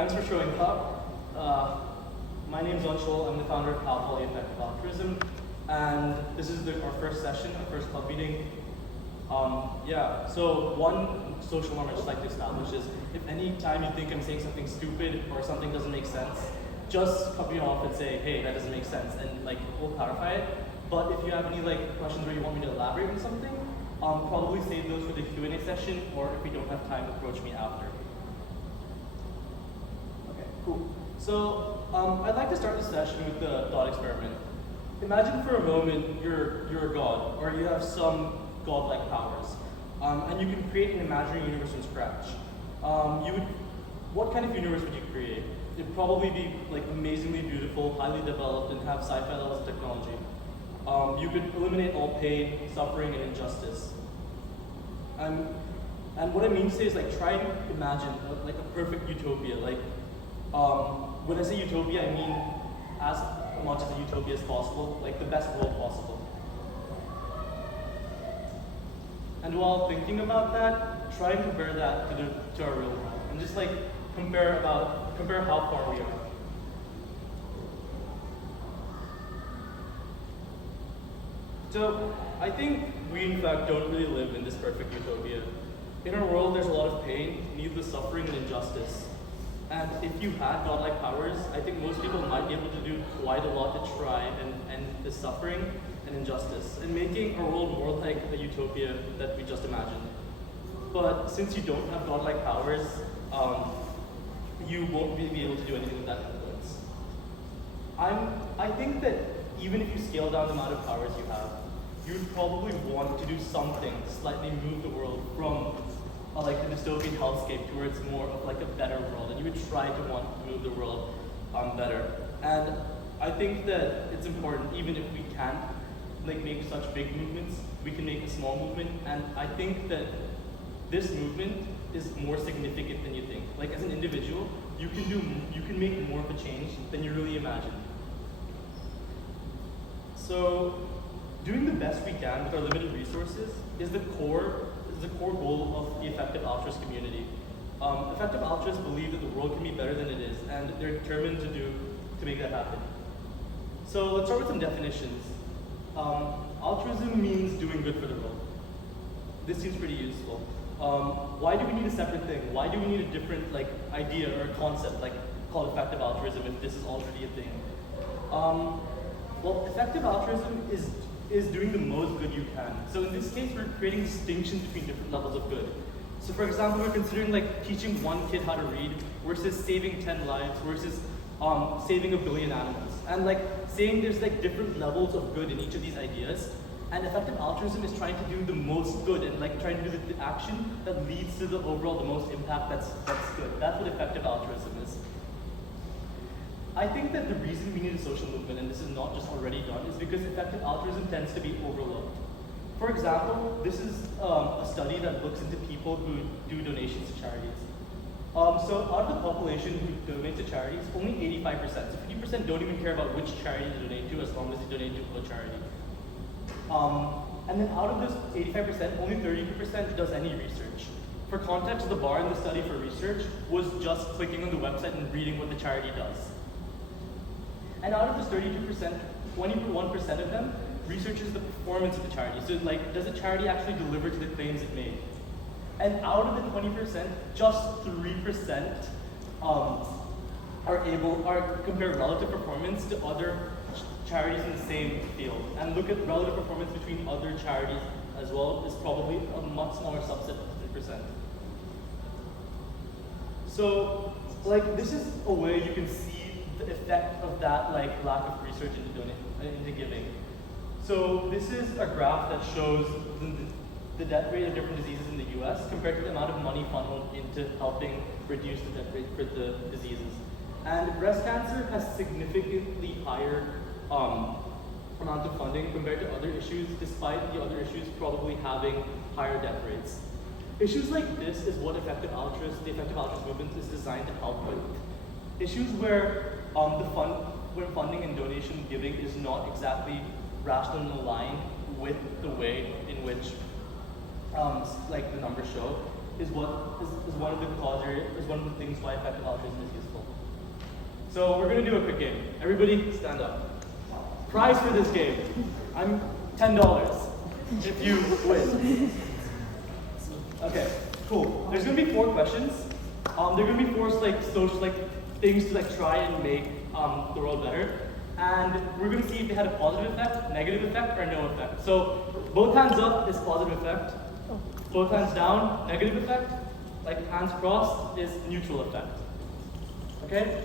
thanks for showing up. My name is Anshul. I'm the founder of Khandelwal, the effect of Altruism, and this is our first session, our first club meeting. So one social norm I'd just like to establish is if any time you think I'm saying something stupid or something doesn't make sense, just cut me off and say, hey, that doesn't make sense, and we'll clarify it. But if you have any questions where you want me to elaborate on something, probably save those for the Q&A session, or if we don't have time, approach me after. Okay, cool. So I'd like to start the session with the thought experiment. Imagine for a moment you're a god, or you have some godlike powers, and you can create an imaginary universe from scratch. What kind of universe would you create? It'd probably be amazingly beautiful, highly developed, and have sci-fi levels of technology. You could eliminate all pain, suffering, and injustice. And what I mean to say is try and imagine a perfect utopia. When I say utopia, I mean as much of a utopia as possible, the best world possible. And while thinking about that, try and compare that to our real world, and just compare how far we are. So I think we in fact don't really live in this perfect utopia. In our world, there's a lot of pain, needless suffering, and injustice. And if you had godlike powers, I think most people might be able to do quite a lot to try and end the suffering and injustice, and making our world more like the utopia that we just imagined. But since you don't have godlike powers, you won't really be able to do anything with that influence. I think that even if you scale down the amount of powers you have, you'd probably want to do something to slightly move the world from the dystopian hellscape towards more of a better world, and you would try to want to move the world better. And I think that it's important, even if we can't make such big movements, we can make a small movement, and I think that this movement is more significant than you think. As an individual, you can make more of a change than you really imagine. So, doing the best we can with our limited resources is the core goal of the effective altruist community. Effective altruists believe that the world can be better than it is, and they're determined to make that happen. So let's start with some definitions. Altruism means doing good for the world. This seems pretty useful. Why do we need a separate thing? Why do we need a different idea or concept called effective altruism if this is already a thing? Well, effective altruism is doing the most good you can. So in this case, we're creating distinctions between different levels of good. So for example, we're considering teaching one kid how to read versus saving 10 lives versus saving 1 billion animals. And saying there's different levels of good in each of these ideas. And effective altruism is trying to do the most good and trying to do the action that leads to the most impact that's good. That's what effective altruism is. I think that the reason we need a social movement, and this is not just already done, is because effective altruism tends to be overlooked. For example, this is a study that looks into people who do donations to charities. So out of the population who donate to charities, only 85%, so 50% don't even care about which charity they donate to as long as they donate to a charity. And then out of this 85%, only 32% does any research. For context, the bar in the study for research was just clicking on the website and reading what the charity does. And out of this 32%, 21% of them researches the performance of the charity. So does the charity actually deliver to the claims it made? And out of the 20%, just 3% are compare relative performance to other charities in the same field. And look at relative performance between other charities as well is probably a much smaller subset of 3%. So this is a way you can see the effect of that lack of research into giving. So this is a graph that shows the death rate of different diseases in the US compared to the amount of money funneled into helping reduce the death rate for the diseases. And breast cancer has significantly higher amount of funding compared to other issues, despite the other issues probably having higher death rates. Issues like this is what the effective altruist movement is designed to help with. Issues where when funding and donation giving is not exactly rational and aligned with the way in which the numbers show. is one of the is one of the things why effective altruism is useful. So we're going to do a quick game. Everybody stand up. Prize for this game. I'm $10 if you win. Okay, cool. There's going to be 4 questions. They're going to be 4 social things to try and make the world better. And we're going to see if it had a positive effect, negative effect, or no effect. So both hands up is positive effect. Both hands down, negative effect. Hands crossed is neutral effect. Okay?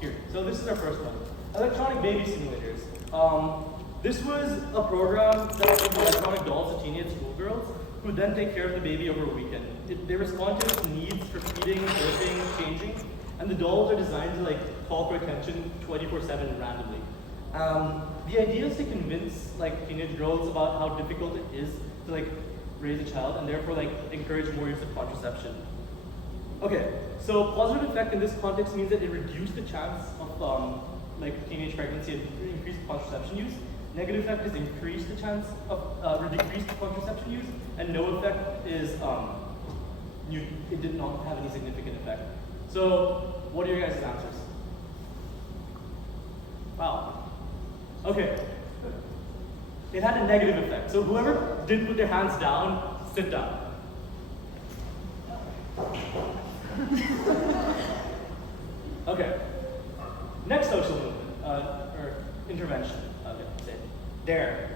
Here. So this is our first one. Electronic baby simulators. This was a program that gives electronic dolls to teenage schoolgirls who then take care of the baby over a weekend. They respond to its needs for feeding, burping, changing, and the dolls are designed to call for attention 24/7 randomly. The idea is to convince teenage girls about how difficult it is to raise a child and therefore encourage more use of contraception. Okay, so positive effect in this context means that it reduced the chance of teenage pregnancy and increased contraception use. Negative effect is increased the chance of decreased contraception use, and no effect is it did not have any significant effect. So what are your guys' answers? Wow. Okay. It had a negative effect. So whoever didn't put their hands down, sit down. Okay. Next social movement, or intervention. Okay, say DARE.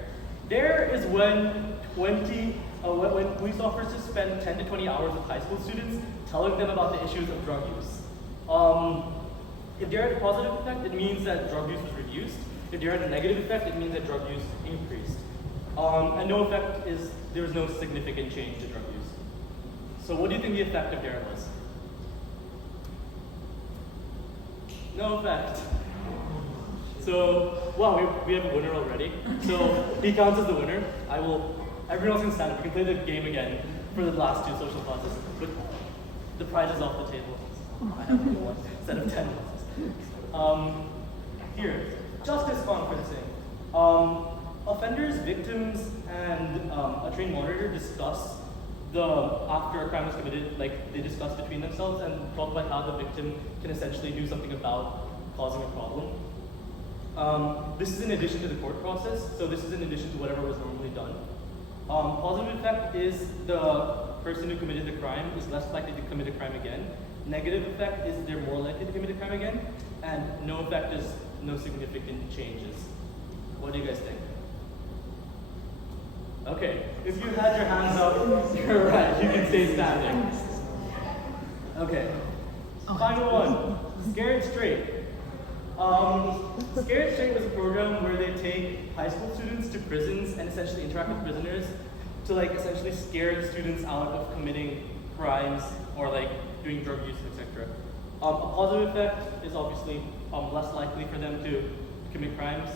DARE is when police officers spend 10 to 20 hours with high school students telling them about the issues of drug use. If DARE had a positive effect, it means that drug use was reduced. If DARE had a negative effect, it means that drug use increased. And no effect is there was no significant change to drug use. So what do you think the effect of DARE was? No effect. So, wow, we have a winner already. So he counts as the winner. Everyone else can stand up. We can play the game again for the last 2 social classes, but the prize is off the table. I have only one set of 10 classes. Here, justice conferencing. Offenders, victims, and a trained monitor discuss after a crime was committed, they discuss between themselves and talk about how the victim can essentially do something about causing a problem. This is in addition to the court process, so this is in addition to whatever was normally done. Positive effect is the person who committed the crime is less likely to commit a crime again. Negative effect is they're more likely to commit a crime again. And no effect is no significant changes. What do you guys think? Okay, if you had your hands up, you're right, you can stay standing. Okay, final one, Scared Straight. Scared Straight was a program where they take high school students to prisons and essentially interact with prisoners to essentially scare the students out of committing crimes or doing drug use, etc. A positive effect is obviously less likely for them to commit crimes.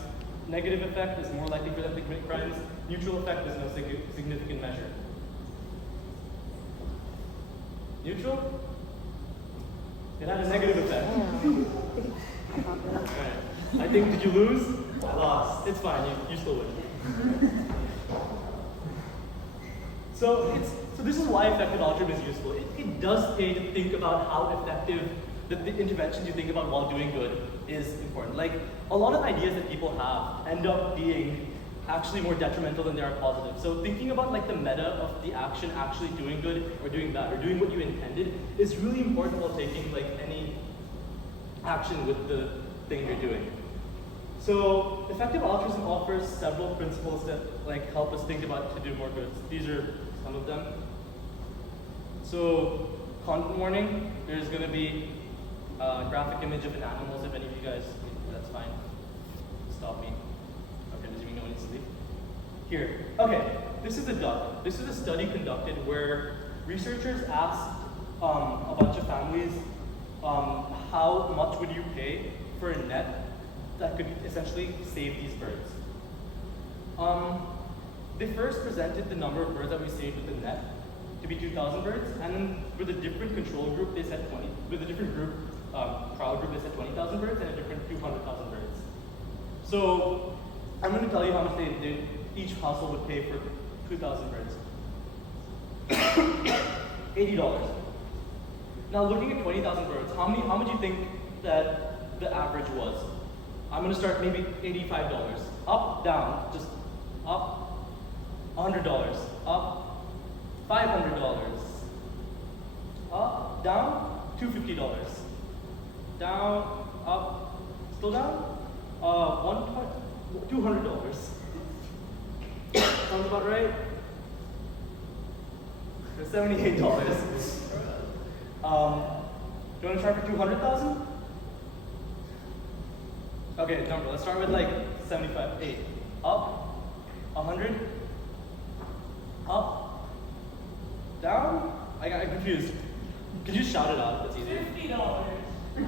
Negative effect is more likely for them to commit crimes. Neutral effect is no significant measure. Neutral? It had a negative effect. Alright. I think, did you lose? I lost. It's fine, you still win. So this is why effective altruism is useful. It does pay to think about how effective the interventions you think about while doing good is important. A lot of ideas that people have end up being actually more detrimental than they are positive. So thinking about the meta of the action actually doing good or doing bad or doing what you intended is really important while taking any action with the thing you're doing. So effective altruism offers several principles that help us think about to do more good. These are some of them. So content warning, there's going to be a graphic image of an animal. If any of you guys, that's fine. Stop me. Okay, does it mean no one needs to leave? Here. Okay, this is a duck. This is a study conducted where researchers asked a bunch of families how much would you pay for a net that could essentially save these birds. They first presented the number of birds that we saved with the net to be 2,000 birds, and then with a different control group, they said 20. With a different group, trial group, they said 20,000 birds, and a different 200,000 birds. So I'm going to tell you how much each household would pay for 2,000 birds. $80. Now looking at 20,000 birds, how much do you think that the average was? I'm gonna start maybe $85. Up, down, just up, $100, up, $500, up, down, $250, down, up, still down, $200. Sounds about right? $78. You want to try for 200,000? Okay, number. Let's start with like 75. 8. Up. 100. Up. Down. I got confused. Could you shout it out? That's easier. $50.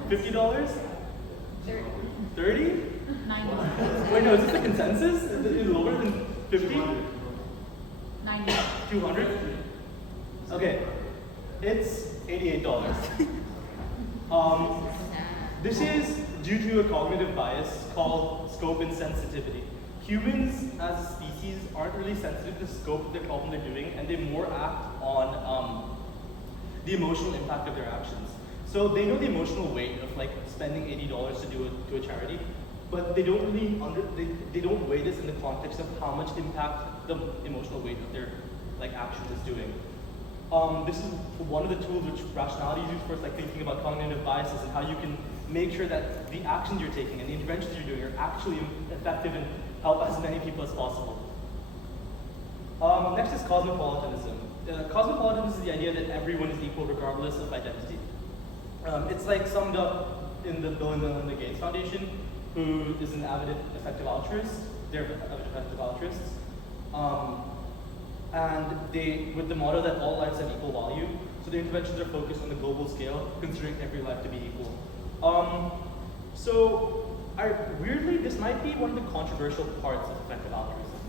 $50? 30? 90. Wait, no. Is this the consensus? Is it lower than 50? 90. 200? Okay, it's $88. This is due to a cognitive bias called scope insensitivity. Humans as a species aren't really sensitive to the scope of the problem they're doing, and they more act on the emotional impact of their actions. So they know the emotional weight of like spending $80 to do a charity, but they don't really they don't weigh this in the context of how much impact the emotional weight of their like action is doing. This is one of the tools which rationality is used for, like thinking about cognitive biases and how you can make sure that the actions you're taking and the interventions you're doing are actually effective and help as many people as possible. Next is cosmopolitanism. Cosmopolitanism is the idea that everyone is equal regardless of identity. It's like summed up in the Bill and Melinda Gates Foundation, who is an avid effective altruist. They're avid effective altruists. And they, with the motto that all lives have equal value, so the interventions are focused on the global scale, considering every life to be equal. Weirdly, this might be one of the controversial parts of effective altruism,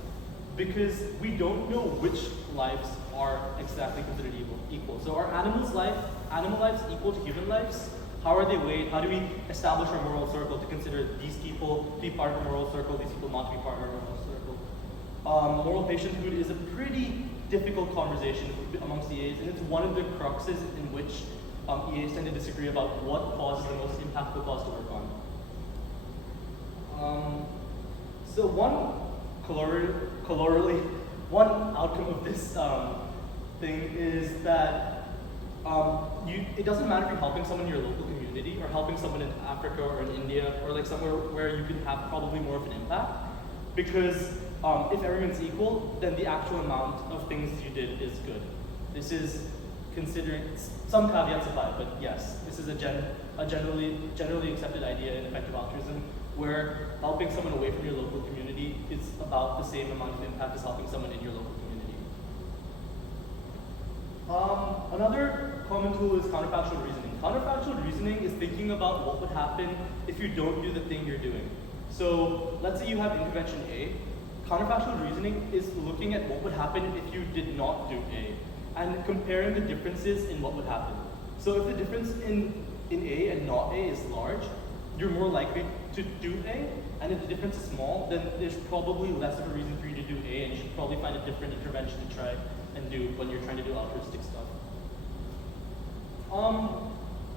because we don't know which lives are exactly considered equal. So are animal lives equal to human lives? How are they weighed? How do we establish our moral circle to consider these people to be part of our moral circle, these people not to be part of our moral circle? Moral patienthood is a pretty difficult conversation amongst EAs, and it's one of the cruxes in which EAs tend to disagree about what cause is the most impactful cause to work on. So one outcome of this thing is that it doesn't matter if you're helping someone in your local community or helping someone in Africa or in India or like somewhere where you can have probably more of an impact, because if everyone's equal, then the actual amount of things you did is good. This is considering some caveats apply, but yes, this is a generally accepted idea in effective altruism, where helping someone away from your local community is about the same amount of impact as helping someone in your local community. Another common tool is counterfactual reasoning. Counterfactual reasoning is thinking about what would happen if you don't do the thing you're doing. So let's say you have intervention A. Counterfactual reasoning is looking at what would happen if you did not do A, and comparing the differences in what would happen. So if the difference in A and not A is large, you're more likely to do A, and if the difference is small, then there's probably less of a reason for you to do A, and you should probably find a different intervention to try and do when you're trying to do altruistic stuff.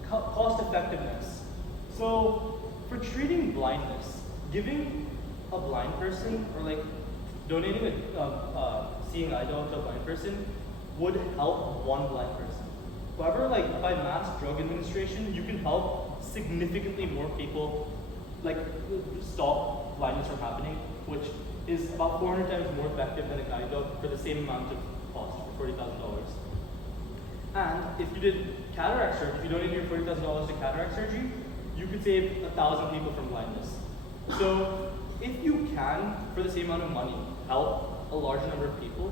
Cost effectiveness. So for treating blindness, giving a blind person or like donating a seeing eye dog to a blind person would help one blind person. However, like by mass drug administration, you can help significantly more people, like stop blindness from happening, which is about 400 times more effective than a guide dog for the same amount of cost, for $40,000. And if you did cataract surgery, if you donated your $40,000 to cataract surgery, you could save 1,000 people from blindness. So if you can, for the same amount of money, help a large number of people,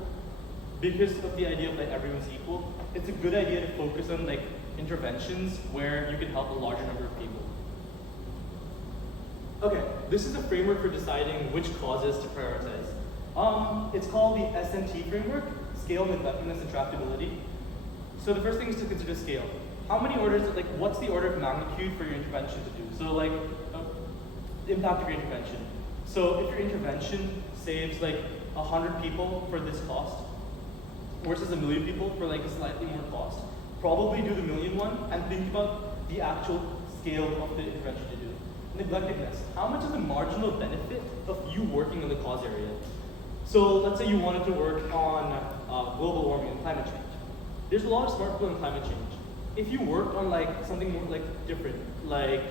because of the idea of that everyone's equal, it's a good idea to focus on like interventions where you can help a larger number of people. Okay, this is a framework for deciding which causes to prioritize. It's called the SNT framework, scale, effectiveness, and tractability. So the first thing is to consider scale. How many orders, like what's the order of magnitude for your intervention to do? So like, the impact of your intervention. So if your intervention saves like 100 people for this cost, versus a million people for like a slightly more cost, probably do the million one and think about the actual scale of the intervention to do. Neglectedness. How much is the marginal benefit of you working in the cause area? So let's say you wanted to work on global warming and climate change. There's a lot of smart people in climate change. If you worked on like something more like different, like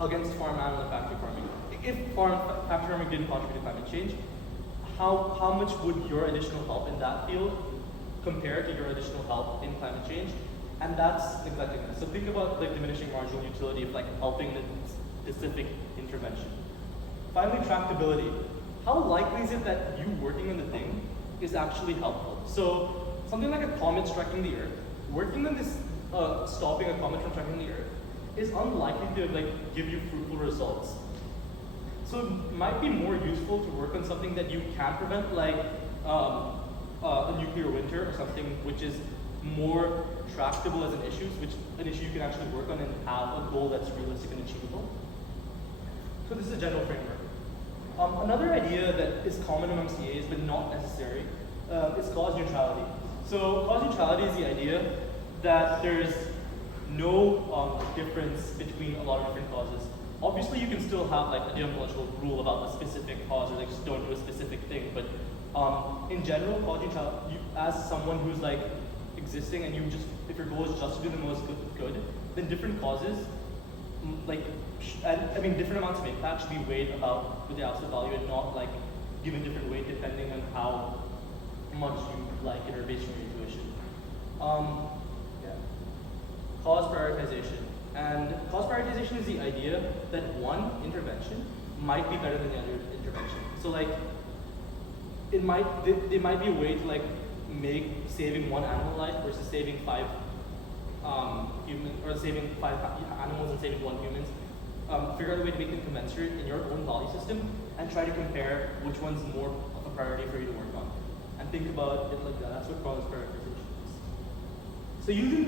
against farm animal and factory farming, if factory farming didn't contribute to climate change, how much would your additional help in that field compare to your additional help in climate change? And that's neglectedness. So think about like diminishing marginal utility of like helping the specific intervention. Finally, tractability. How likely is it that you working on the thing is actually helpful? So something like a comet striking the Earth, working on this, stopping a comet from striking the Earth, is unlikely to like give you fruitful results. So it might be more useful to work on something that you can prevent, like a nuclear winter or something which is more tractable as an issue you can actually work on and have a goal that's realistic and achievable. So this is a general framework. Another idea that is common among CAs but not necessary is cause neutrality. So cause neutrality is the idea that there's no difference between a lot of different causes. Obviously, you can still have like a deontological rule about a specific cause, or like just don't do a specific thing. But in general, cause neutrality, as someone who's like existing, and if your goal is just to do the most good, then different causes, different amounts of impact should be weighed about with the absolute value, and not like given different weight depending on how much you like it or based on your intuition. Cause prioritization. And cause prioritization is the idea that one intervention might be better than the other intervention. So like, there might be a way to like make saving one animal life versus saving five saving five animals and saving one humans. Figure out a way to make them commensurate in your own value system and try to compare which one's more of a priority for you to work on. And think about it like that. That's what cause prioritization is. So using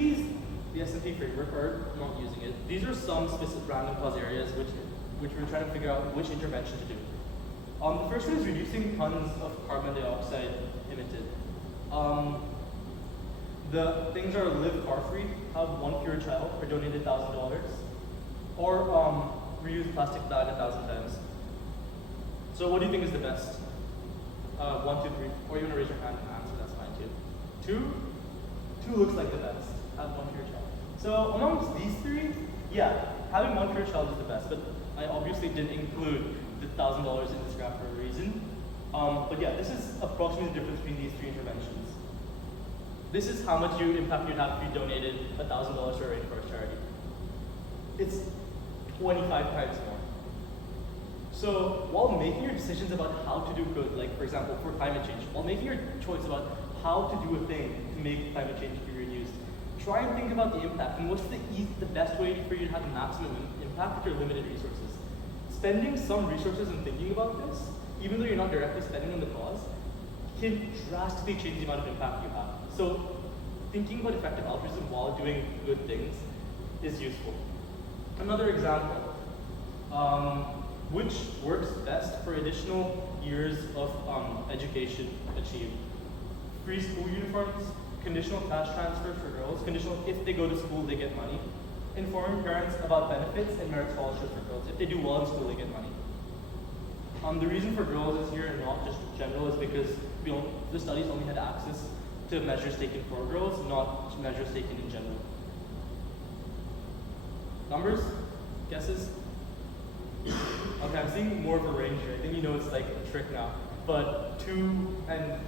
the S&P framework, or not using it, these are some specific random cause areas which we're trying to figure out which intervention to do. The first one is reducing tons of carbon dioxide emitted. The things are live car free, have one pure child, or donate $1,000, or reuse plastic bag 1,000 times. So what do you think is the best? 1, 2, 3. Or you want to raise your hand and answer, that's fine too. 2 looks like the best. Have one pure child. So amongst these 3, yeah, having one pure child is the best, but I obviously didn't include the $1,000 in this graph for a reason. But yeah, this is approximately the difference between these 3 interventions. This is how much impact you'd have if you donated $1,000 to a rainforest charity. It's 25 times more. So while making your decisions about how to do good, like for example for climate change, while making your choice about how to do a thing to make climate change be reduced, try and think about the impact and what's the best way for you to have the maximum impact with your limited resources. Spending some resources and thinking about this, even though you're not directly spending on the cause, can drastically change the amount of impact you have. So thinking about effective altruism while doing good things is useful. Another example, which works best for additional years of education achieved. Free school uniforms, conditional cash transfer for girls, conditional if they go to school they get money. Informing parents about benefits and merit scholarships for girls. If they do well in school they get money. The reason for girls is here and not just general is because the studies only had access to measures taken for girls, not measures taken in general. Numbers? Guesses? Okay, I'm seeing more of a range here. I think you know it's like a trick now. But 2 and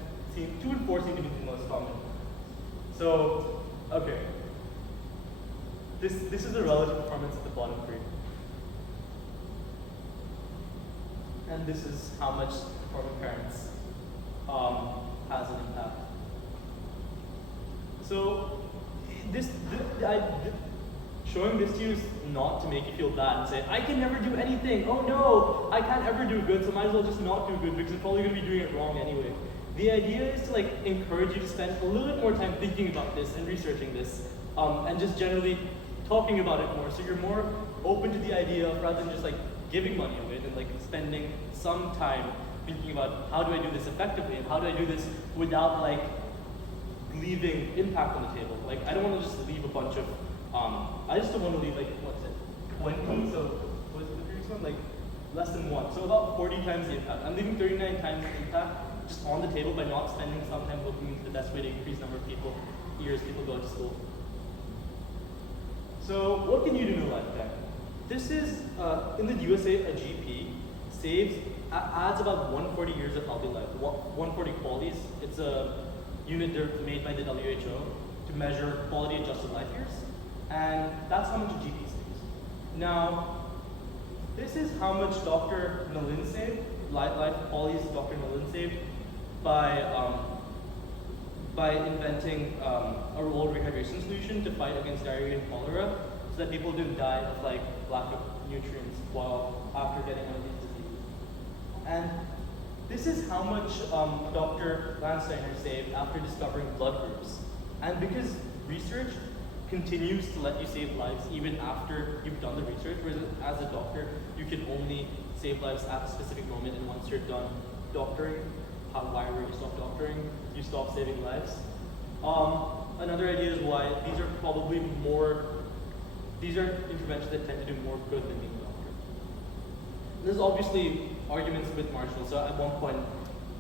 4 seem to be the most common. So, okay. This is the relative performance of the bottom 3. And this is how much performing parents has an impact. So, showing this to you is not to make you feel bad and say, I can never do anything. Oh no, I can't ever do good, so might as well just not do good because I'm probably going to be doing it wrong anyway. The idea is to like encourage you to spend a little bit more time thinking about this and researching this, and just generally talking about it more. So you're more open to the idea of rather than just like giving money away, than like spending some time thinking about how do I do this effectively and how do I do this without like leaving impact on the table. Like I don't want to just leave a bunch of, I just don't want to leave like, what's it, 20, so what was the previous one? Like less than 1, so about 40 times the impact. I'm leaving 39 times the impact just on the table by not spending some time looking into the best way to increase number of people, years people go to school. So what can you do in a lifetime? This is, in the USA, a GP adds about 140 years of healthy life. 140 qualities, it's a unit made by the WHO to measure quality adjusted life years. And that's how much a GP saves. Now, this is how much Dr. Nalin saved, life qualities Dr. Nalin saved by inventing a oral rehydration solution to fight against diarrhea and cholera, so that people didn't die of like lack of nutrients after getting one of these diseases. And this is how much Dr. Landsteiner saved after discovering blood groups. And because research continues to let you save lives even after you've done the research, whereas as a doctor, you can only save lives at a specific moment, and once you're done doctoring, why were you stop doctoring? You stop saving lives. Another idea is why these are probably these are interventions that tend to do more good than being a doctor. There's obviously arguments with marginal, so at one point,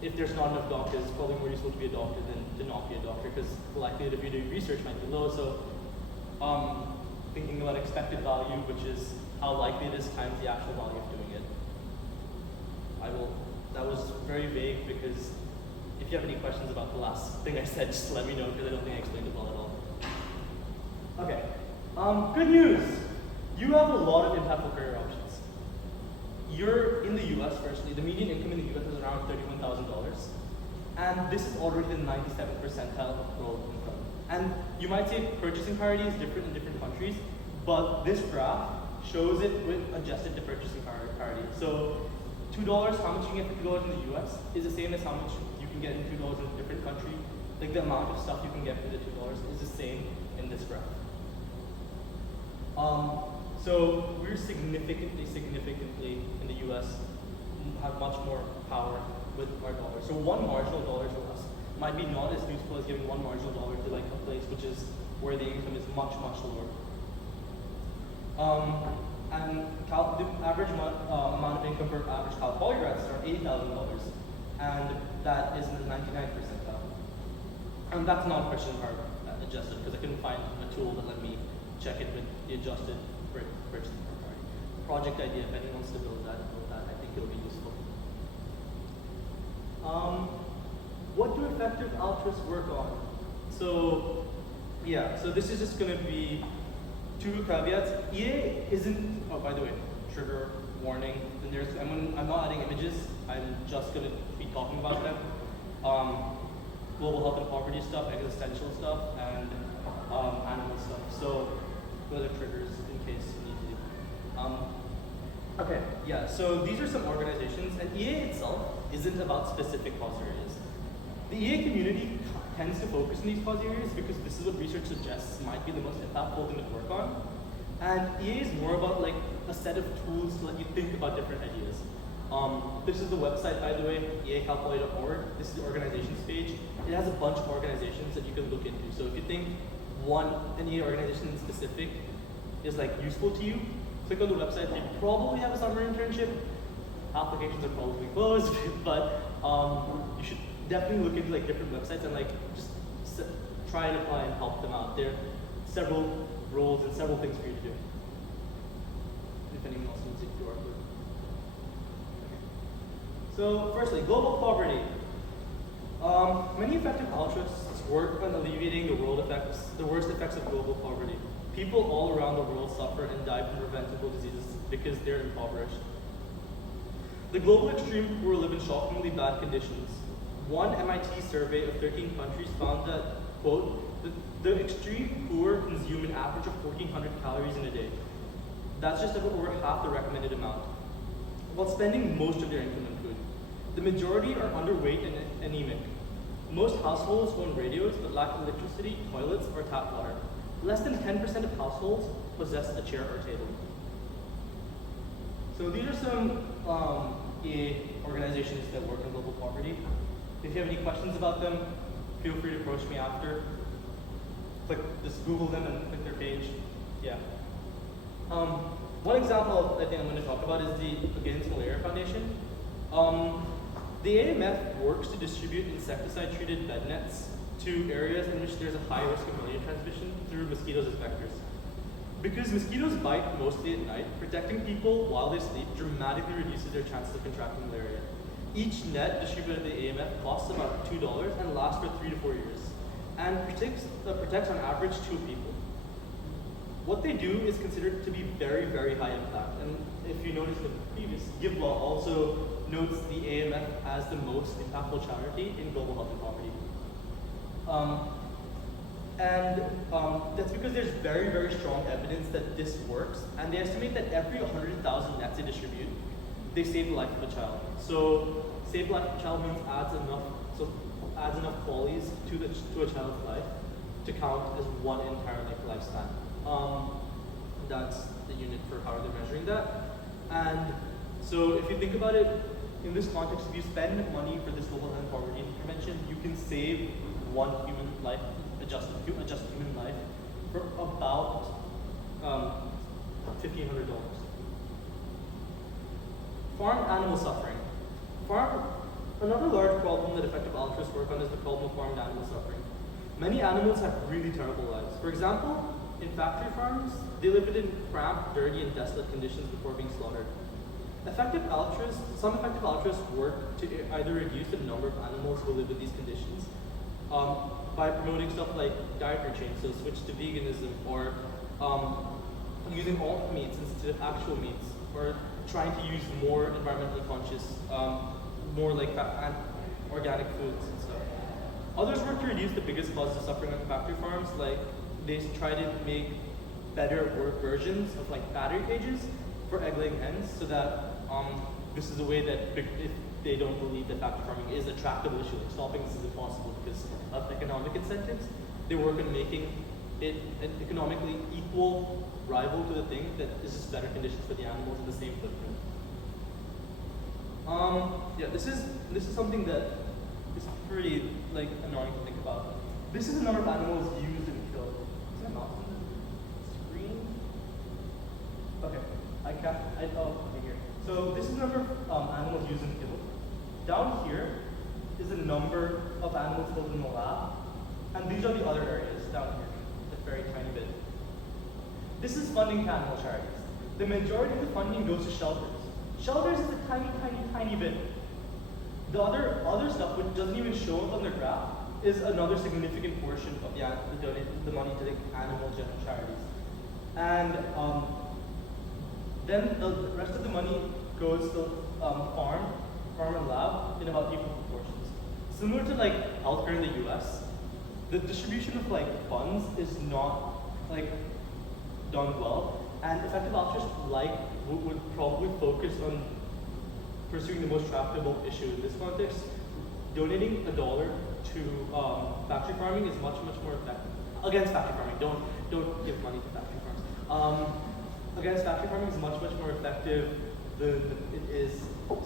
if there's not enough doctors, it's probably more useful to be a doctor than to not be a doctor, because the likelihood of you doing research might be low. So thinking about expected value, which is how likely it is times the actual value of doing it. That was very vague, because if you have any questions about the last thing I said, just let me know, because I don't think I explained it well at all. Okay, good news. You have a lot of impactful career options. You're in the US, firstly. The median income in the US is around $31,000. And this is already the 97th percentile of world income. And you might say purchasing parity is different in different countries, but this graph shows it with adjusted to purchasing parity. So $2, how much you can get for $2 in the US is the same as how much you can get in $2 in a different country. Like the amount of stuff you can get for the $2 is the same in this graph. So we're significantly in the US have much more power with our dollar. So one marginal dollar to us might be not as useful as giving one marginal dollar to like a place which is where the income is much lower. And the average amount of income for average Cal Poly grads is around $80,000, and that is in the 99th percentile. And that's not question hard adjusted, because I couldn't find a tool that let me check it with the adjusted purchasing power. Project idea, if anyone wants to build that, I think it'll be useful. What do effective altruists work on? So, yeah, so this is just going to be 2 caveats. EA isn't, oh, by the way, trigger warning. And I'm not adding images, I'm just going to be talking about them. Global health and poverty stuff, existential stuff, and animal stuff. So those are triggers in case you need to. Okay, yeah, so these are some organizations, and EA itself isn't about specific cause areas. The EA community tends to focus on these cause areas because this is what research suggests might be the most impactful thing to work on. And EA is more about like a set of tools to let you think about different ideas. This is the website, by the way, eacalpoly.org. This is the organizations page. It has a bunch of organizations that you can look into. So if you think an EA organization in specific is like useful to you, click on the website. They probably have a summer internship. Applications are probably closed, but you should definitely look into like different websites and like just try and apply and help them out. There are several roles and several things for you to do. If anyone else needs it, you are good. So firstly, global poverty. Many effective altruists work on alleviating the worst effects of global poverty. People all around the world suffer and die from preventable diseases because they're impoverished. The global extreme poor live in shockingly bad conditions. One MIT survey of 13 countries found that, quote, the extreme poor consume an average of 1,400 calories in a day. That's just about over half the recommended amount, while spending most of their income on food. The majority are underweight and anemic. Most households own radios but lack electricity, toilets, or tap water. Less than 10% of households possess a chair or table. So these are some organizations that work on global poverty. If you have any questions about them, feel free to approach me after. Just Google them and click their page. Yeah. One example I think I'm going to talk about is the Against Malaria Foundation. The AMF works to distribute insecticide-treated bed nets to areas in which there's a high risk of malaria transmission through mosquitoes as vectors. Because mosquitoes bite mostly at night, protecting people while they sleep dramatically reduces their chances of contracting malaria. Each net distributed at the AMF costs about $2 and lasts for 3 to 4 years, and protects on average 2 people. What they do is considered to be very, very high impact. And if you notice the previous give law also notes the AMF as the most impactful charity in global health and poverty. That's because there's very, very strong evidence that this works, and they estimate that every 100,000 nets they distribute, they save the life of a child. So save the life of a child means adds enough qualities to a child's life to count as one entire lifespan. That's the unit for how they're measuring that. And so if you think about it in this context, if you spend money for this global health and poverty intervention, you can save one human life, adjusted human life, for about $1,500. Farm animal suffering. Another large problem that effective altruists work on is the problem of farmed animal suffering. Many animals have really terrible lives. For example, in factory farms, they live in cramped, dirty, and desolate conditions before being slaughtered. Some effective altruists work to either reduce the number of animals who live in these conditions by promoting stuff like dietary change, so switch to veganism, or using alt meats instead of actual meats, or trying to use more environmentally conscious, more like organic foods and stuff. Others work to reduce the biggest causes of suffering on factory farms, like they try to make better versions of battery cages for egg-laying hens, so that this is a way that if they don't believe that factory farming is a tractable issue, like stopping this is impossible because of economic incentives, they work on making it an economically equal rival to the thing that is just better conditions for the animals in the same footprint. This is something that is pretty annoying to think about. This is the number of animals used and killed. Is that not on the screen? Okay, okay, here. So this is the number of animals used and killed. Down here is the number of animals killed in the lab, and these are the other areas down here, a very tiny bit. This is funding to animal charities. The majority of the funding goes to shelters. Shelters is a tiny, tiny, tiny bit. The other stuff, which doesn't even show up on the graph, is another significant portion of the money to the animal charities. And then the rest of the money goes to farm and lab in about equal proportions. Similar to healthcare in the US, the distribution of funds is not done well, and effective altruists would probably focus on pursuing the most tractable issue in this context. Donating $1 to factory farming is much more effective. Against factory farming, don't give money to factory farms. Against factory farming is much more effective than it is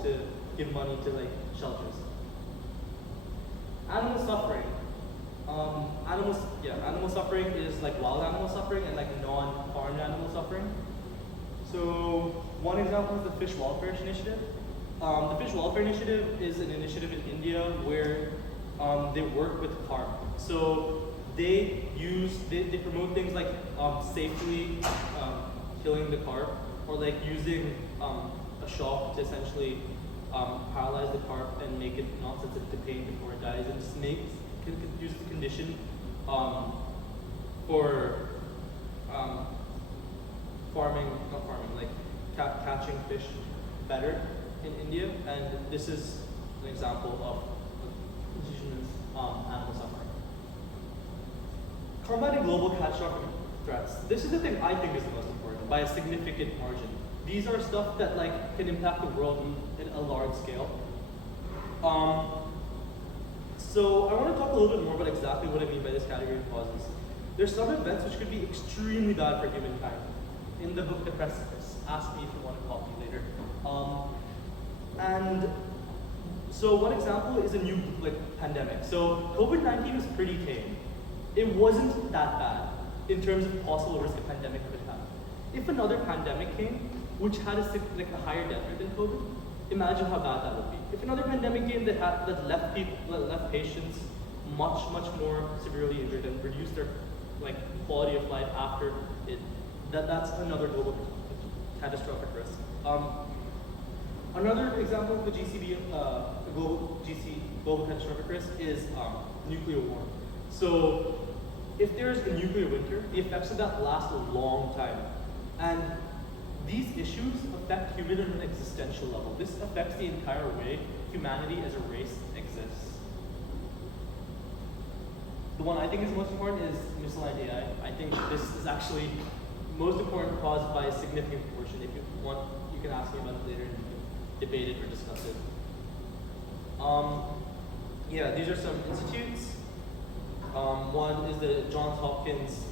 to give money to shelters. Animal suffering. Animal suffering is wild animal suffering and non-farmed animal suffering. So one example is the Fish Welfare Initiative. The Fish Welfare Initiative is an initiative in India where they work with carp. So they promote things like safely killing the carp, or using a shock to essentially paralyze the carp and make it not sensitive to pain before it dies, and just use the condition for catching fish better in India, and this is an example of indigenous animal suffering. Combating global catastrophic threats. This is the thing I think is the most important by a significant margin. These are stuff that can impact the world in a large scale. So I want to talk a little bit more about exactly what I mean by this category of causes. There's some events which could be extremely bad for humankind. In the book The Precipice, ask me if you want a copy later. And So one example is a new pandemic. So COVID-19 was pretty tame. It wasn't that bad in terms of possible risk a pandemic could have. If another pandemic came, which had a higher death rate than COVID, imagine how bad that would be. If another pandemic came that left patients much more severely injured and reduced their quality of life after it, that's another global catastrophic risk. Another example of the global catastrophic risk is nuclear war. So if there's a nuclear winter, the effects of that last a long time. And these issues affect humanity on an existential level. This affects the entire way humanity as a race exists. The one I think is most important is misaligned AI. I think this is actually most important, caused by a significant portion. If you want, you can ask me about it later and we can debate it or discuss it. Yeah, these are some institutes. One is the Johns Hopkins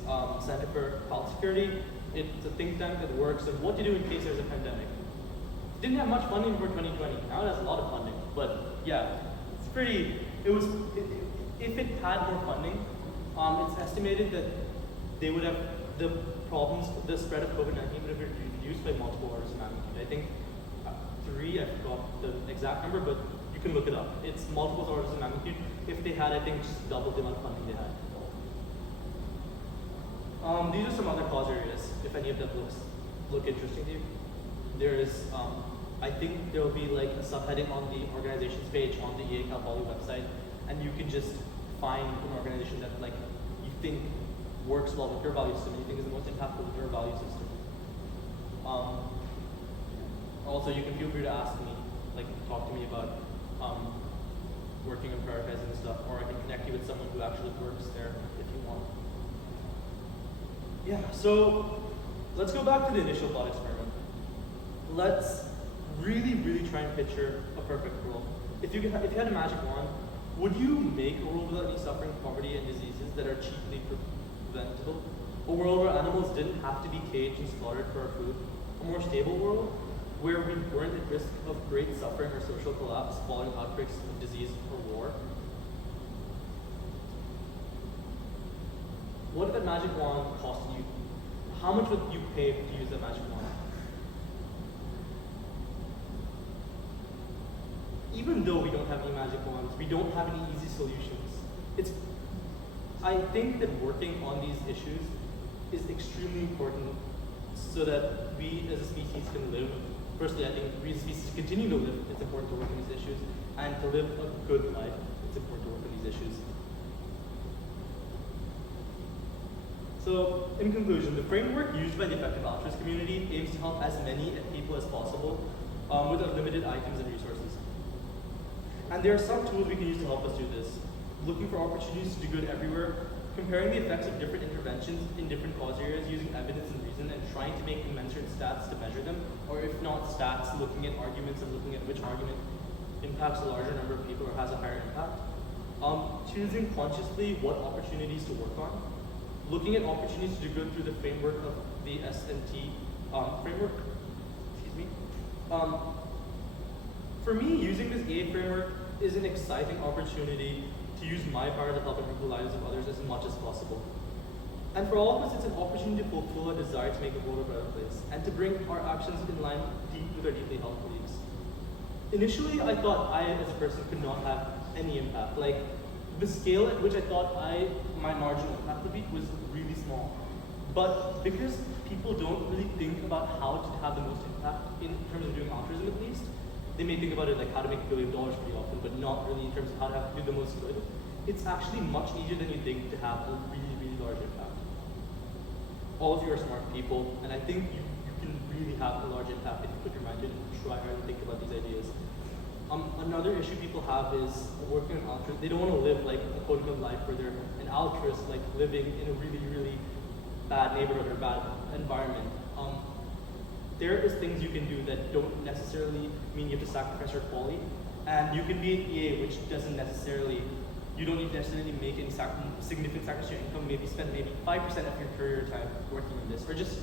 Center for Health Security. It's a think tank that works on what to do in case there's a pandemic. It didn't have much funding for 2020. Now it has a lot of funding. But yeah, it's pretty, if it had more funding, it's estimated that they would have, the spread of COVID-19 would have been reduced by multiple orders of magnitude. I think 3, I forgot the exact number, but you can look it up. It's multiple orders of magnitude if they had, I think, just double the amount of funding they had. These are some other cause areas, if any of them look interesting to you. There is, I think there will be a subheading on the organization's page on the EA Cal Poly website, and you can just find an organization that you think works well with your value system, and you think is the most impactful with your value system. Also, you can feel free to ask me, talk to me about working and prioritizing stuff, or I can connect you with someone who actually works there if you want. Yeah, so let's go back to the initial thought experiment. Let's really try and picture a perfect world. If you had a magic wand, would you make a world without any suffering, poverty, and diseases that are cheaply preventable? A world where animals didn't have to be caged and slaughtered for our food? A more stable world where we weren't at risk of great suffering or social collapse following outbreaks of disease or war? What if that magic wand cost you? How much would you pay to use that magic wand? Even though we don't have any magic wands, we don't have any easy solutions. I think that working on these issues is extremely important so that we as a species can live. Firstly, I think we as a species continue to live, it's important to work on these issues, and to live a good life, it's important to work on these issues. So, in conclusion, the framework used by the effective altruist community aims to help as many people as possible with unlimited items and resources. And there are some tools we can use to help us do this. Looking for opportunities to do good everywhere, comparing the effects of different interventions in different cause areas using evidence and reason, and trying to make commensurate stats to measure them, or if not stats, looking at arguments and looking at which argument impacts a larger number of people or has a higher impact. Choosing consciously what opportunities to work on. Looking at opportunities to do good through the framework of the S&T framework. Excuse me. For me, using this A framework is an exciting opportunity to use my power to help improve the lives of others as much as possible. And for all of us, it's an opportunity to fulfill a desire to make the world a better place and to bring our actions in line with our deeply held beliefs. Initially, I thought I, as a person, could not have any impact. The scale at which I thought my marginal impact would be was really small. But because people don't really think about how to have the most impact in terms of doing altruism at least, they may think about it how to make $1 billion pretty often, but not really in terms of how to do the most good. It's actually much easier than you think to have a really large impact. All of you are smart people, and I think you can really have a large impact if you put your mind to it and try hard and think about these ideas. Another issue people have is working on altruism. They don't want to live a quote-unquote life where they're an altruist, living in a really bad neighborhood or bad environment. There is things you can do that don't necessarily mean you have to sacrifice your quality, and you can be an EA, which doesn't necessarily, you don't need to necessarily make any significant sacrifice of your income. Maybe spend 5% of your career time working on this, or just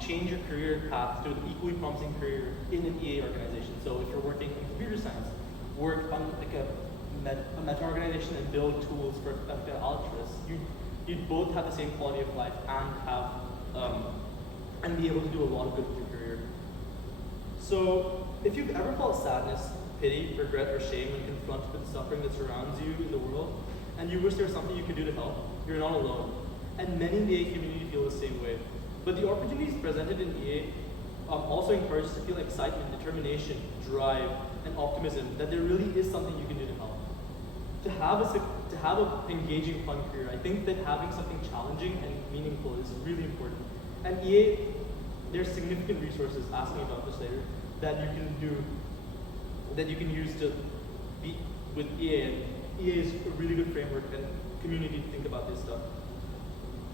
change your career path to an equally promising career in an EA organization. So if you're working in computer science, work on like a meta organization and build tools for like an altruist, you'd both have the same quality of life and have and be able to do a lot of good with your career. So if you've ever felt sadness, pity, regret, or shame when confronted with the suffering that surrounds you in the world, and you wish there was something you could do to help, you're not alone. And many in the EA community feel the same way. But the opportunities presented in EA also encourage us to feel excitement, determination, drive, and optimism that there really is something you can do to help. To have an engaging, fun career, I think that having something challenging and meaningful is really important. And EA, there's significant resources, ask me about this later, that you can do, that you can use to be with EA. And EA is a really good framework and community to think about this stuff.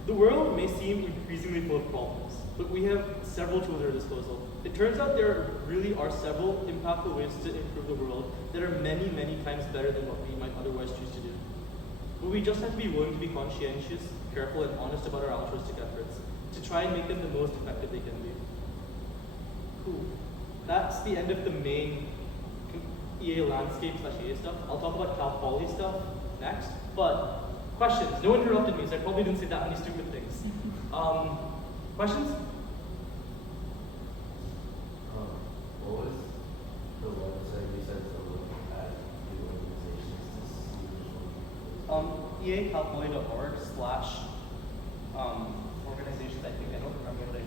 The world may seem increasingly full of problems, but we have several tools at our disposal. It turns out there really are several impactful ways to improve the world that are many, many times better than what we might otherwise choose to do. But we just have to be willing to be conscientious, careful, and honest about our altruistic efforts to try and make them the most effective they can be. Cool. That's the end of the main EA landscape / EA stuff. I'll talk about Cal Poly stuff next, but questions? No one interrupted me, so I probably didn't say that many stupid things. Questions? What was the website you said to look at the organizations to see which one? EACalpoly.org / organizations, I think. I don't remember what I did.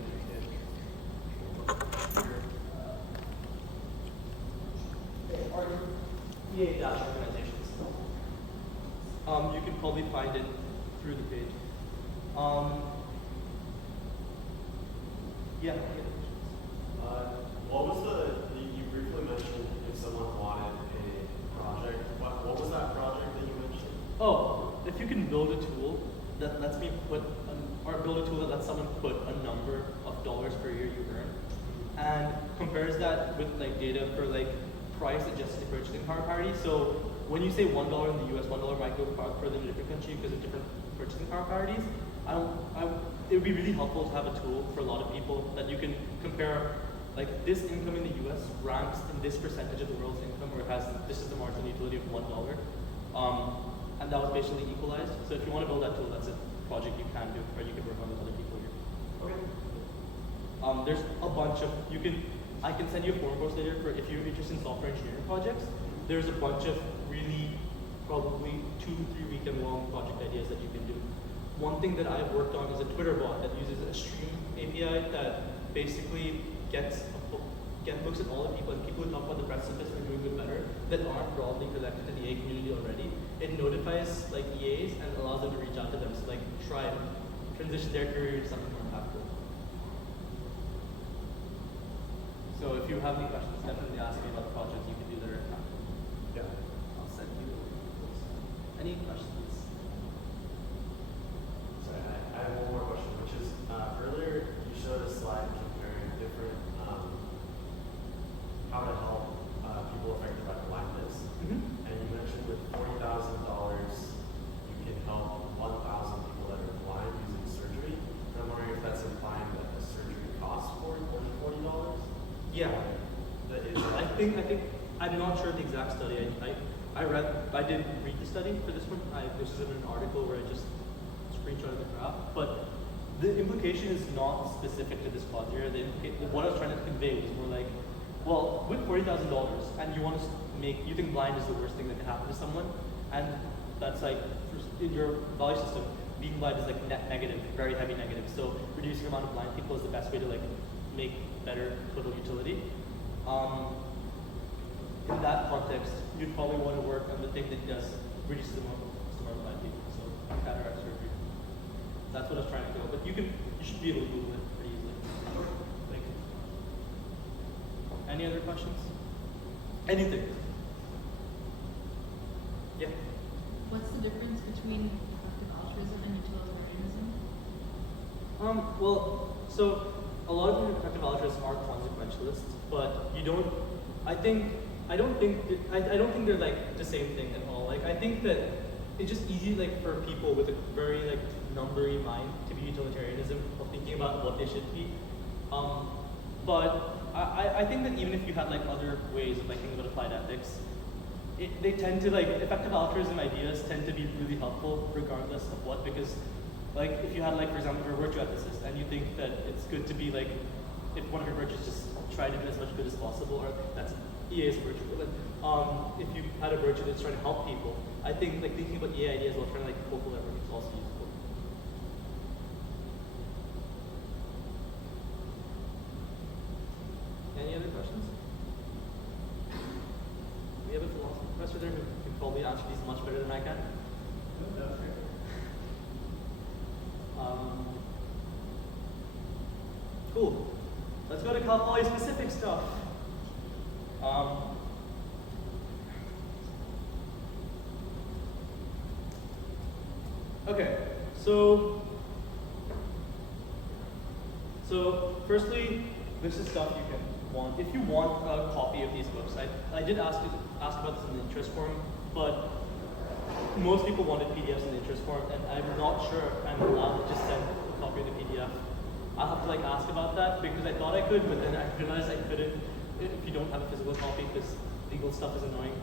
Or EA-organizations. You can probably find it through the page. Yeah. What was you briefly mentioned if someone wanted a project, what was that project that you mentioned? Oh, if you can build a tool that lets me put, or build a tool that lets someone put a number of dollars per year you earn, and compares that with like data for like price adjusted purchasing power parity. So when you say $1 in the US, $1 might go further in a different country because of different purchasing power parities. It would be really helpful to have a tool for a lot of people that you can compare, like this income in the US ranks in this percentage of the world's income, where it has, this is the marginal utility of $1. And that was basically equalized. So if you want to build that tool, that's a project you can do, or you can work on with other people here. Okay. There's a bunch of, I can send you a forum post later for if you're interested in software engineering projects. There's a bunch of really, probably 2-3 weekend long project ideas that you can do. One thing that I've worked on is a Twitter bot that uses a stream API that basically looks at all the people and people who talk about the precipice for doing it better that aren't broadly connected to the EA community already. It notifies like EAs and allows them to reach out to them. So like try and transition their career to something more impactful. So if you have any questions, definitely ask me about the projects you can do that are impactful. Yeah. I'll send you any questions. Sorry, I have one more question, which is earlier you showed a slide comparing different how to help people affected by blindness, and you mentioned with $40,000 you can help 1,000 people that are blind using surgery. And I'm wondering if that's implying that the surgery costs $40. Yeah. That is. I think I'm not sure of the exact study. I didn't read the study for this one. This is in an article where I just screenshotted the graph, but the implication is not specific to this cause area. What I was trying to convey was more like, well, with $40,000 and you think blind is the worst thing that can happen to someone, and that's like in your value system, being blind is like net negative, very heavy negative. So reducing the amount of blind people is the best way to like make better total utility. In that context, you'd probably want to work on the thing that does reduce the amount of blind people. So cataract surgery. That's what I was trying to go. But you should be able to Google it pretty easily. Like, any other questions? Anything? Yeah. What's the difference between effective altruism and utilitarianism? Well, so a lot of effective altruists are consequentialists, but I don't think they're like the same thing at all. Like I think that it's just easy like for people with a very like numbery mind to be utilitarianism or thinking about what they should be. But I think that even if you had like other ways of like thinking about applied ethics, they tend to like effective altruism ideas tend to be really helpful regardless of what, because like if you had like for example you're a virtue ethicist and you think that it's good to be like if one of your virtues just try to do as much good as possible, or that's EA's virtue. But if you had a virtue that's trying to help people, I think like thinking about EA ideas while trying to like fulfill that virtue is also useful. Any other questions? We have a philosophy professor there who can probably answer these much better than I can. Cool. Let's go to Cal Poly specific stuff. Okay, so firstly, this is stuff you can want. If you want a copy of these books, I did ask about this in the interest form, but most people wanted PDFs in the interest form, and I'm not sure I'm allowed to just send a copy of the PDF. I'll have to like ask about that because I thought I could, but then I realized I couldn't if you don't have a physical copy because legal stuff is annoying.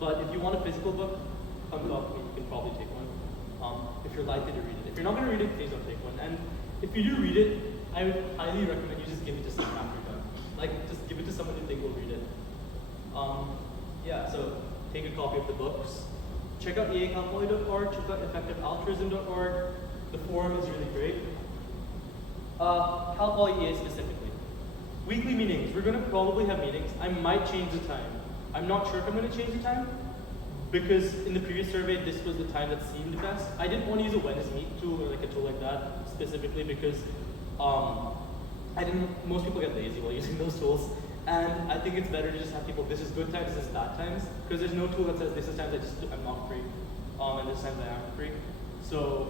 But if you want a physical book, come talk to me. You can probably take one if you're likely to read it. If you're not going to read it, please don't take one. And if you do read it, I would highly recommend you just give it to someone after you're done. Like, just give it to someone you think will read it. Yeah, so take a copy of the books. Check out eacalpoly.org, check out effectivealtruism.org. The forum is really great. Cal Poly EA specifically. Weekly meetings. We're going to probably have meetings. I might change the time. I'm not sure if I'm going to change the time because in the previous survey, this was the time that seemed best. I didn't want to use a Wednesday Meet tool or like a tool like that specifically because most people get lazy while using those tools. And I think it's better to just have people, this is good times, this is bad times, because there's no tool that says this is times I'm not free, and this times I am free. So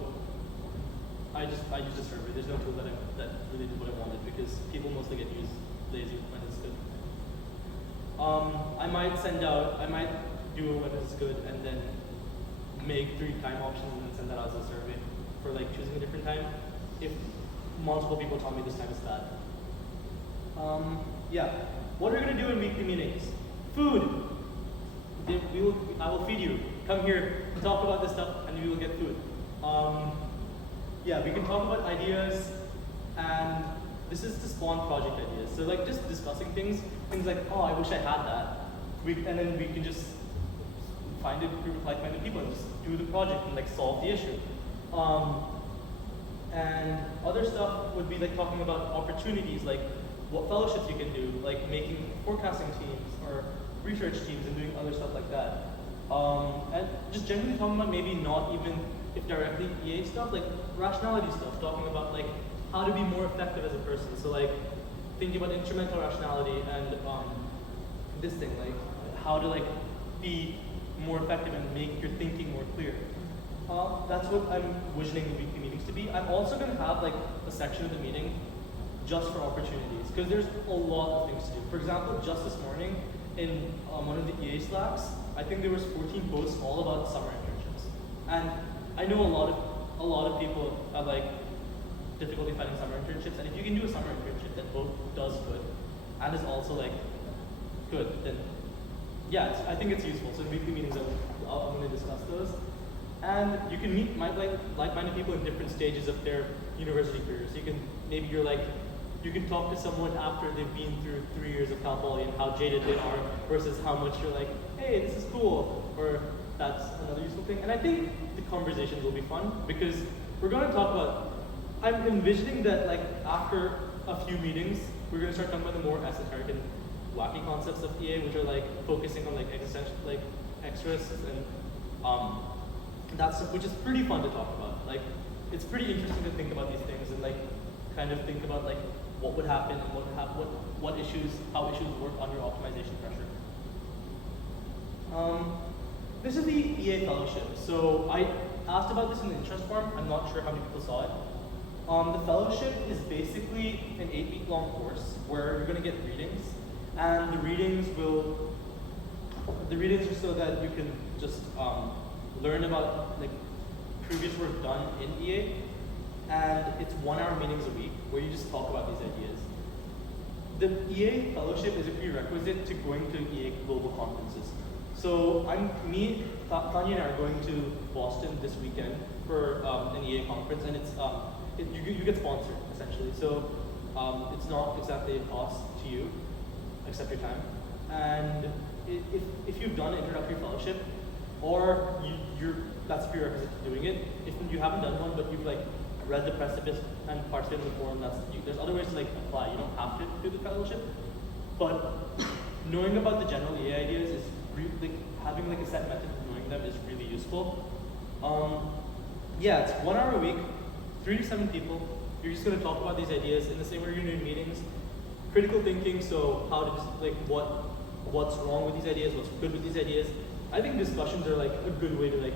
I use a survey. There's no tool that really did what I wanted because people mostly get lazy when it's good. I might do it when it's good and then make 3 time options and then send that out as a survey for like choosing a different time if multiple people tell me this time is bad. Yeah. What are we going to do in weekly meetings? Food. I will feed you. Come here, talk about this stuff, and we will get food. Yeah, we can talk about ideas, and this is to spawn project ideas. So like just discussing things like, oh, I wish I had that. And then we can just find a group of like-minded people and just do the project and like solve the issue. And other stuff would be like talking about opportunities, like what fellowships you can do, like making forecasting teams or research teams and doing other stuff like that. And just generally talking about maybe not even if directly EA stuff, like rationality stuff, talking about like how to be more effective as a person. So like thinking about instrumental rationality and this thing, like how to like be more effective and make your thinking more clear. That's what I'm visioning the weekly meetings to be. I'm also going to have like a section of the meeting just for opportunities, because there's a lot of things to do. For example, just this morning in one of the EA Slacks, I think there was 14 posts all about summer internships. And I know a lot of people have like difficulty finding summer internships, and if you can do a summer internship that both does good and is also like good, then yeah, I think it's useful. So in weekly meetings, I'm going to discuss those. And you can meet like-minded people in different stages of their university careers. So you can, maybe you can talk to someone after they've been through 3 years of Cal Poly and how jaded they are versus how much you're like, hey, this is cool, or that's another useful thing. And I think the conversations will be fun because we're going to talk about, I'm envisioning that like after a few meetings, we're going to start talking about the more esoteric and wacky concepts of EA, which are like focusing on like existential, like extras and which is pretty fun to talk about. Like, it's pretty interesting to think about these things and like kind of think about like what would happen and what issues, how issues work under optimization pressure. This is the EA fellowship. So I asked about this in the interest form. I'm not sure how many people saw it. The fellowship is basically an 8-week long course where you're going to get readings, and the readings are so that you can just learn about like previous work done in EA, and it's 1-hour meetings a week where you just talk about these ideas. the EA fellowship is a prerequisite to going to EA global conferences. So Tanya and I are going to Boston this weekend for an EA conference, and you get sponsored essentially. So it's not exactly a cost to you, except your time. And if you've done an introductory fellowship, or that's a prerequisite to doing it. If you haven't done one, but you've like read the precipice and participated in the forum, there's other ways to like apply. You don't have to do the fellowship, but knowing about the general EA ideas is like having like a set method of knowing them is really useful. Yeah, it's 1 hour a week, 3 to 7 people. You're just gonna talk about these ideas in the same way you're doing meetings. Critical thinking, so how to like what's wrong with these ideas, what's good with these ideas. I think discussions are like a good way to like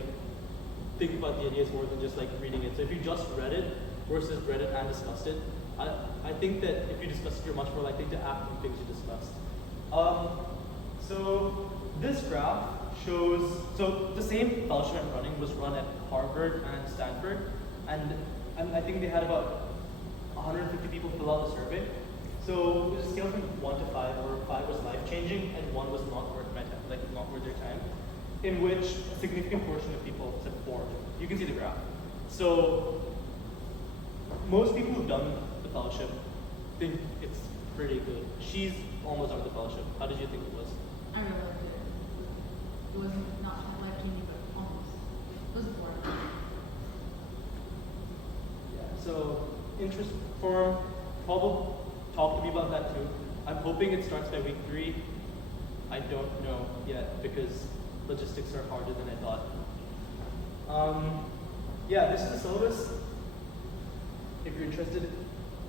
think about the ideas more than just like reading it. So if you just read it versus read it and discussed it, I think that if you discuss it, you're much more likely to act on things you discussed. So this graph shows, so the same fellowship I'm running was run at Harvard and Stanford, and I think they had about 150 people fill out the survey. So it was a scale from 1 to 5, where 5 was life-changing and 1 was not worth my time, like not worth their time, in which a significant portion of people said 4. You can see the graph. So most people who've done the fellowship think it's pretty good. She's almost done the fellowship. How did you think it was? I really liked it. It wasn't not life-changing, but almost. It was boring. Yeah. So interest forum, probably talk to me about that too. I'm hoping it starts by week 3. I don't know yet because logistics are harder than I thought. Yeah, this is the syllabus. If you're interested,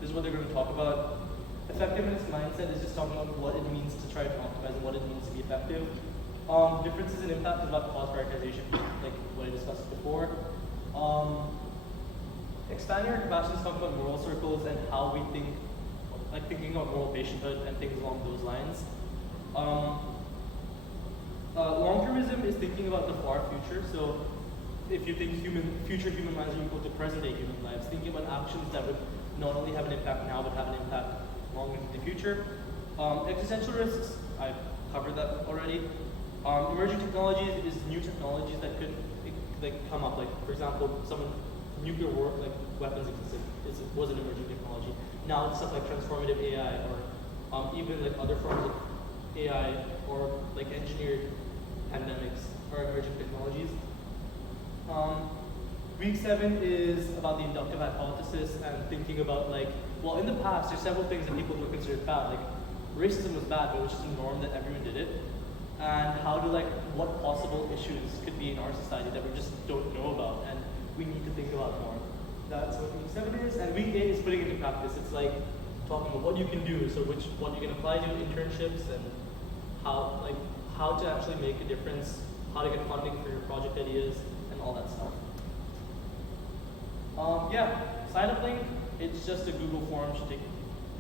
this is what they're going to talk about. Effectiveness mindset is just talking about what it means to try to optimize and what it means to be effective. Differences in impact is about cause prioritization, like what I discussed before. Expanding our capacity is talking about moral circles and how we think, like thinking about moral patienthood and things along those lines. Long-termism is thinking about the far future. So if you think future human lives are equal to present-day human lives, thinking about actions that would not only have an impact now, but have an impact long into the future. Existential risks, I've covered that already. Emerging technologies is new technologies that could like come up. Like for example, nuclear war, like weapons existed, was an emerging technology. Now it's stuff like transformative AI or even like other forms of AI or like engineered pandemics are emerging technologies. Week 7 is about the inductive hypothesis and thinking about like, well, in the past, there's several things that people were considered bad. Like racism was bad, but it was just a norm that everyone did it. And how to like, what possible issues could be in our society that we just don't know about and we need to think about more. That's what week 7 is. And week 8 is putting it into practice. It's like talking about what you can do, so what you can apply to internships and how to actually make a difference, how to get funding for your project ideas, and all that stuff. Yeah, sign up link, it's just a Google form, should take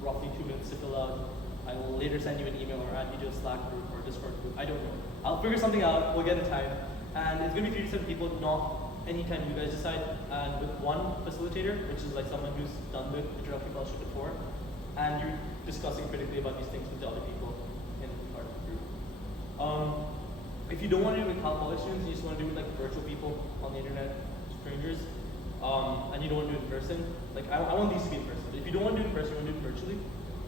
roughly 2 minutes to fill out. I will later send you an email or add you to a Slack group or Discord group, I don't know. I'll figure something out, we'll get in time. And it's gonna be 3 to 7 people, not anytime you guys decide, and with one facilitator, which is like someone who's done the introductory fellowship before, and you're discussing critically about these things with the other people in part of the group. If you don't want to do it with Cal College students, you just want to do it with like virtual people on the internet, strangers, and you don't want to do it in person, like I want these to be in person, but if you don't want to do it in person, you want to do it virtually,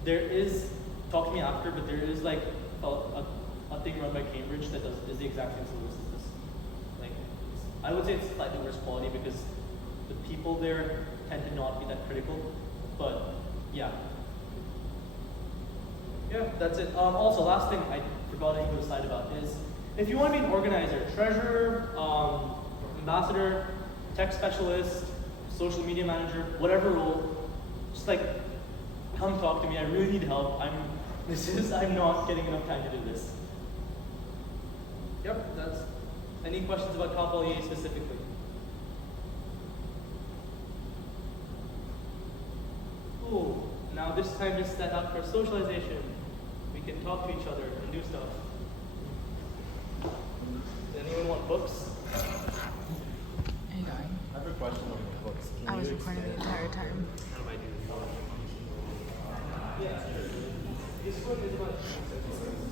there is, talk to me after, but there is like a thing run by Cambridge that is the exact same syllabus as this. Like, I would say it's slightly worse quality because the people there tend to not be that critical, but yeah. Yeah, that's it. Also, last thing I forgot to put a slide about is, if you want to be an organizer, treasurer, ambassador, tech specialist, social media manager, whatever role, just like, come talk to me. I really need help. I'm not getting enough time to do this. Yep, that's, any questions about Cal EA specifically? Cool. Now this time is set up for socialization. We can talk to each other and do stuff. Does anyone want books? Are you going? I have a question on the books. Can I was you recording the explain- entire time. How do I do this? Yeah. This one is about